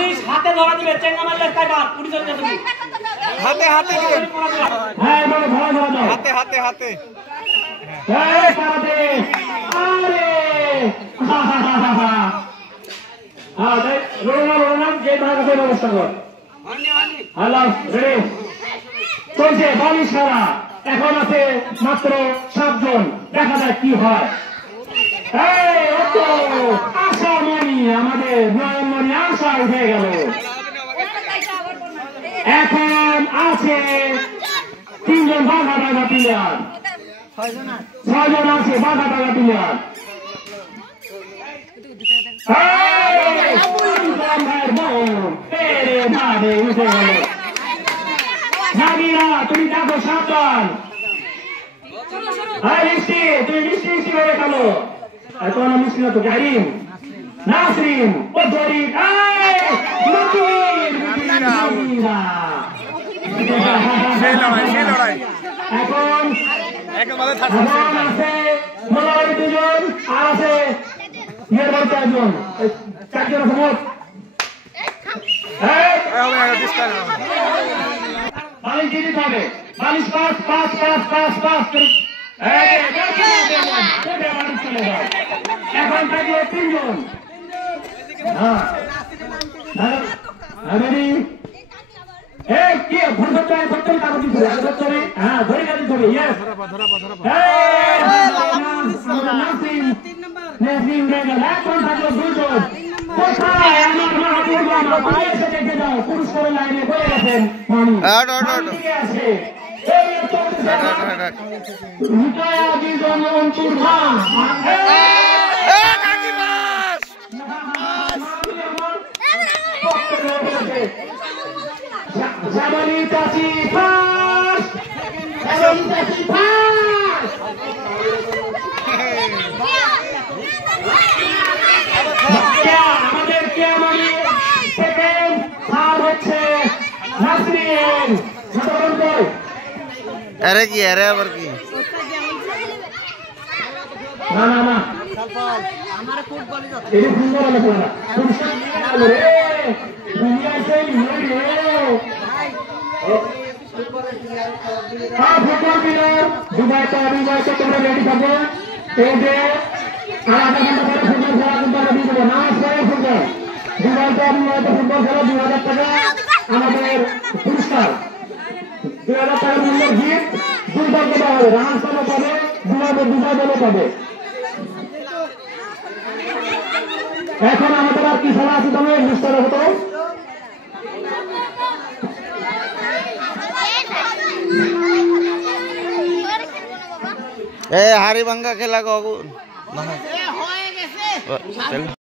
বালিশ হাতে ধরা দিবে চেঙ্গা মারলে কাইবার পুলিশ হচ্ছে তুমি হাতে হাতে দিবেন হ্যাঁ মানে ধরা ধরা দাও হাতে হাতে হাতে এই কারাতে আরে দে রোনা যে ভাগে ব্যবস্থা কর হ্যালো রেডি চলছে বালিশ খেলা এখন আছে মাত্র 7 জন দেখা যায় কি হয় এই ওতো আশা মনি আমাদের নয়নমণি আশা উঠে গেল এখন আছে 3 জন বাঘা বাঘা প্লেয়ার 6 জন আছে বাঘা বাঘা প্লেয়ার তুমি দেখো সাবধান মিষ্টি তুমি মিষ্টি মিষ্টি করে খেলো এখন মিষ্টি না তো গাড়িম নাসরিন ও জরি এখন আছে মোটামুটি 2 জন আর আছে ইয়ের বাড়িতে 1 জন 4 জন সময় বালিশ দিতে হবে বালিশ pass pass pass pass pass এখন থাকবে 3 জন কি ভুল করতে করতে কাগজ দিতে হবে হ্যাঁ ধরে কাগজ দিতে হবে ইয়েস নাসরিন রেগা এখন থাকবে 2 জন কোথায় আমার মাহবুব আমরা বাইরে এসে দেখে যাও পুরস্কারের লাইনে বসে গেছেন মামু ঠিক আছে এই তো রুকায়া বিজন অন্তর মা কাকি বাস জামালি চাচি পাস জামালি চাচি পাস আমাদের কেমনি সেকেন্ড থার্ড হচ্ছে নাসরিন আরে কি আরে আবার কি না না না আমার ফুটবল যাচ্ছে এই সুন্দর হলো না ফুটবল রে দুনিয়া সেই নিয়ে রে হ্যাঁ ফুটবল প্লেয়ার দুবাই তো তোমরা রেডি থাকো এই যে আধা ঘন্টা পরে ফুটবল খেলা কিন্তু আমরা দিয়ে দেবো নামাজ পড়ে ফুটবল দুবাই তো ফুটবল খেলা 2000 টাকা আমাদের পুরস্কার 2000 টাকার মূল্যের গিফট 2 দলকে দেওয়া হবে রানার্সও পাবে দুবাই দলও পাবে এখন আমাদের আর কি খেলা আছে তুমি বুঝতে হতো হাড়ি ভাঙ্গা খেলা কখন